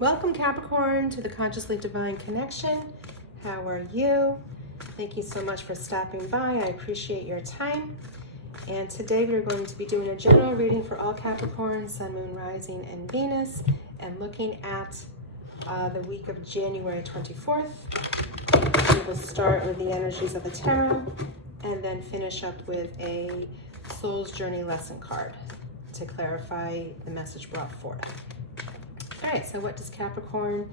Welcome, Capricorn, to the Consciously Divine Connection. How are you? Thank you so much for stopping by. I appreciate your time. And today we're going to be doing a general reading for all Capricorn, Sun, Moon, Rising, and Venus, and looking at the week of January 24th. We will start with the energies of the tarot and then finish up with a Soul's Journey lesson card to clarify the message brought forth. All right, so what does Capricorn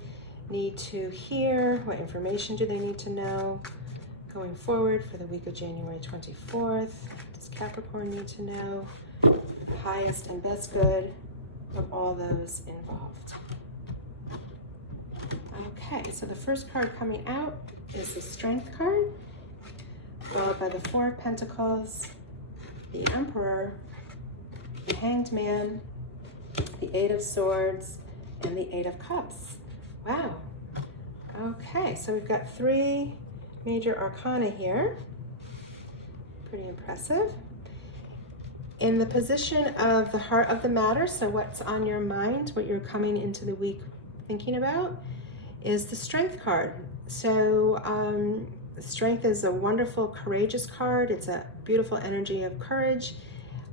need to hear? What information do they need to know going forward for the week of January 24th? Does Capricorn need to know the highest and best good of all those involved? Okay, so the first card coming out is the Strength card, followed by the Four of Pentacles, the Emperor, the Hanged Man, the Eight of Swords, and the Eight of Cups. Wow. Okay, so we've got three major arcana here. Pretty impressive. In the position of the heart of the matter, so what's on your mind, what you're coming into the week thinking about, is the Strength card. So Strength is a wonderful, courageous card. It's a beautiful energy of courage.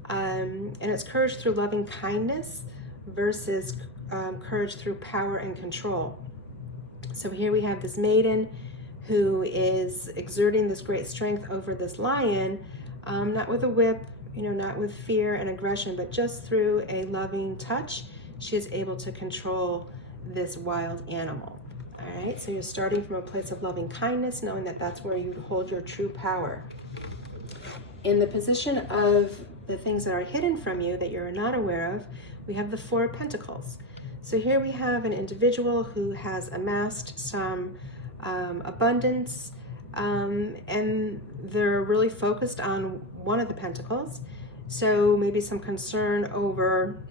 And it's courage through loving kindness versus courage through power and control. So here we have this maiden who is exerting this great strength over this lion, not with a whip, not with fear and aggression, but just through a loving touch. She is able to control this wild animal. All right, so you're starting from a place of loving kindness, knowing that that's where you hold your true power. In the position of the things that are hidden from you that you're not aware of, we have the Four of Pentacles. So here we have an individual who has amassed some abundance, and they're really focused on one of the pentacles. So maybe some concern over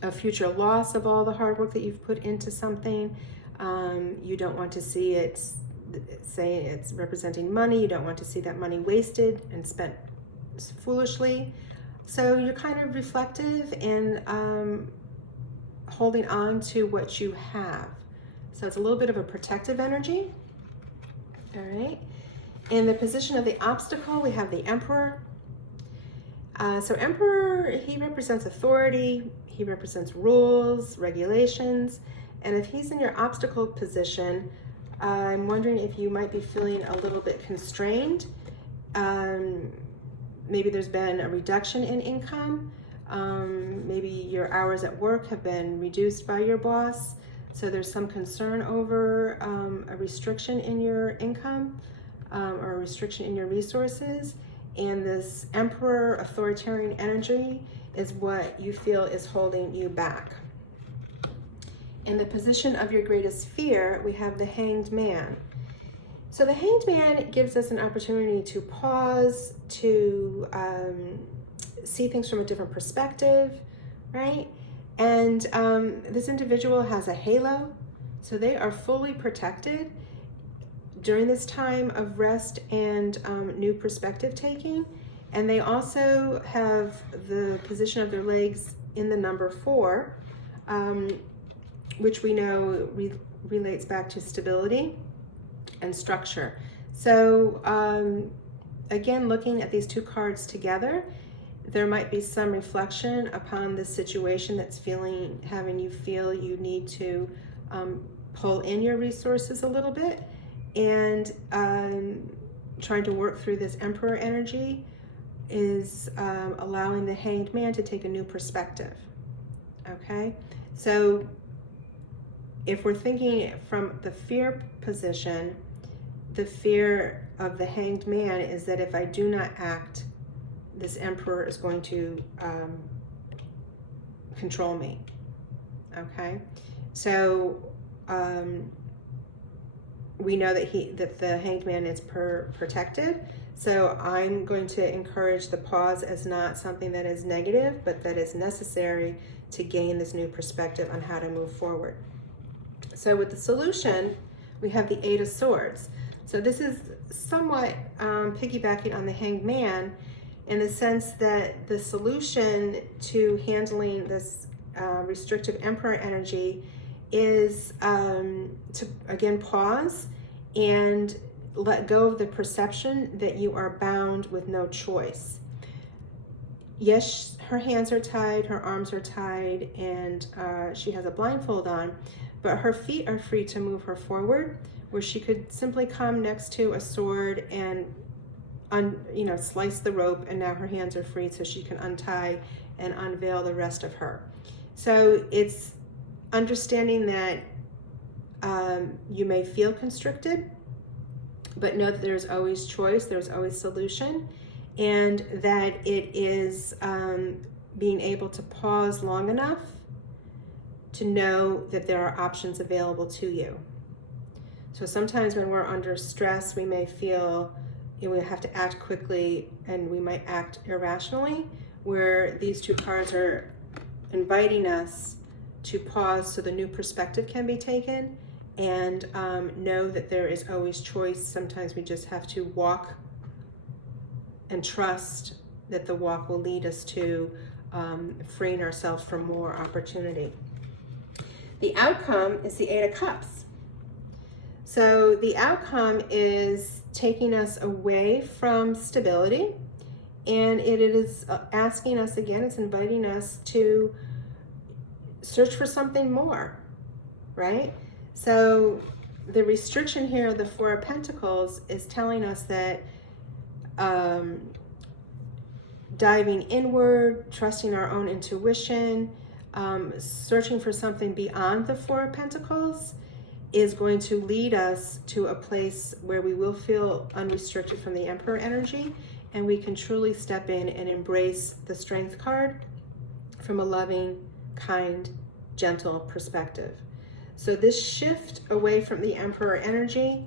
a future loss of all the hard work that you've put into something. You don't want to see it, say it's representing money. You don't want to see that money wasted and spent foolishly. So you're kind of reflective and holding on to what you have. So it's a little bit of a protective energy. All right. In the position of the obstacle, we have the Emperor. So Emperor, he represents authority. He represents rules, regulations. And if he's in your obstacle position, I'm wondering if you might be feeling a little bit constrained. Maybe there's been a reduction in income. Maybe your hours at work have been reduced by your boss. So there's some concern over a restriction in your income or a restriction in your resources. And this Emperor authoritarian energy is what you feel is holding you back. In the position of your greatest fear, we have the Hanged Man. So the Hanged Man gives us an opportunity to pause, to see things from a different perspective, right? And this individual has a halo, so they are fully protected during this time of rest and new perspective taking. And they also have the position of their legs in the number 4, which we know relates back to stability and structure. So again, looking at these two cards together, there might be some reflection upon the situation that's having you feel you need to pull in your resources a little bit, and trying to work through this Emperor energy is allowing the Hanged Man to take a new perspective. Okay, so if we're thinking from the fear position, the fear of the Hanged Man is that if I do not act, this Emperor is going to control me. Okay, so we know that the Hanged Man is protected. So I'm going to encourage the pause as not something that is negative, but that is necessary to gain this new perspective on how to move forward. So with the solution, we have the Eight of Swords. So this is somewhat piggybacking on the Hanged Man in the sense that the solution to handling this restrictive Emperor energy is to, again, pause and let go of the perception that you are bound with no choice. Yes, her hands are tied, her arms are tied, and she has a blindfold on, but her feet are free to move her forward, where she could simply come next to a sword and slice the rope, and now her hands are free so she can untie and unveil the rest of her. So it's understanding that you may feel constricted, but know that there's always choice, there's always solution, and that it is being able to pause long enough to know that there are options available to you. So sometimes when we're under stress, we may feel we have to act quickly, and we might act irrationally, where these two cards are inviting us to pause so the new perspective can be taken, and know that there is always choice. Sometimes we just have to walk and trust that the walk will lead us to freeing ourselves from more opportunity. The outcome is the Eight of Cups. So the outcome is taking us away from stability, and it is asking us again, it's inviting us to search for something more, right? So the restriction here of the Four of Pentacles is telling us that diving inward, trusting our own intuition, searching for something beyond the Four of Pentacles is going to lead us to a place where we will feel unrestricted from the Emperor energy, and we can truly step in and embrace the Strength card from a loving, kind, gentle perspective. So this shift away from the Emperor energy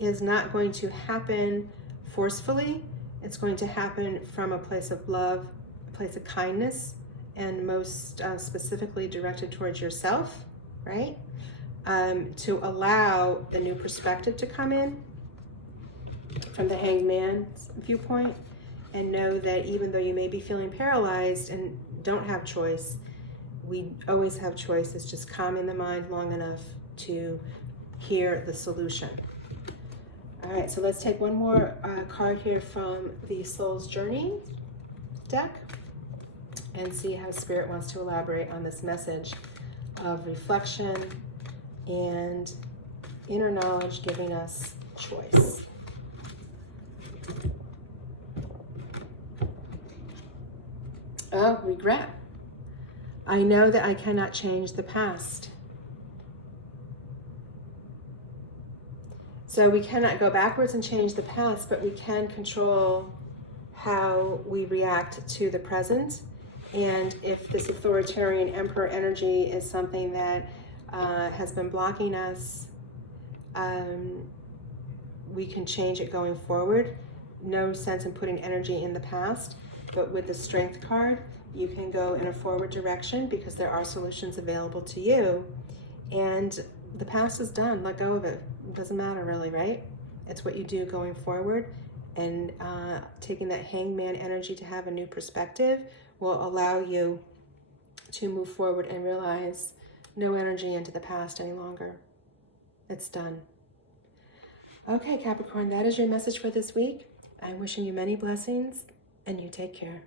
is not going to happen forcefully. It's going to happen from a place of love, a place of kindness, and most specifically directed towards yourself, right? To allow the new perspective to come in from the Hanged Man's viewpoint, and know that even though you may be feeling paralyzed and don't have choice, we always have choice. It's just calming the mind long enough to hear the solution. All right, so let's take one more card here from the Soul's Journey deck and see how Spirit wants to elaborate on this message of reflection and inner knowledge giving us choice. Oh, regret. I know that I cannot change the past. So we cannot go backwards and change the past, but we can control how we react to the present. And if this authoritarian Emperor energy is something that has been blocking us, we can change it going forward. No sense in putting energy in the past, but with the Strength card, you can go in a forward direction because there are solutions available to you. And the past is done. Let go of it. It doesn't matter really, right? It's what you do going forward. And taking that Hanged Man energy to have a new perspective will allow you to move forward and realize no energy into the past any longer. It's done. Okay, Capricorn, that is your message for this week. I'm wishing you many blessings, and you take care.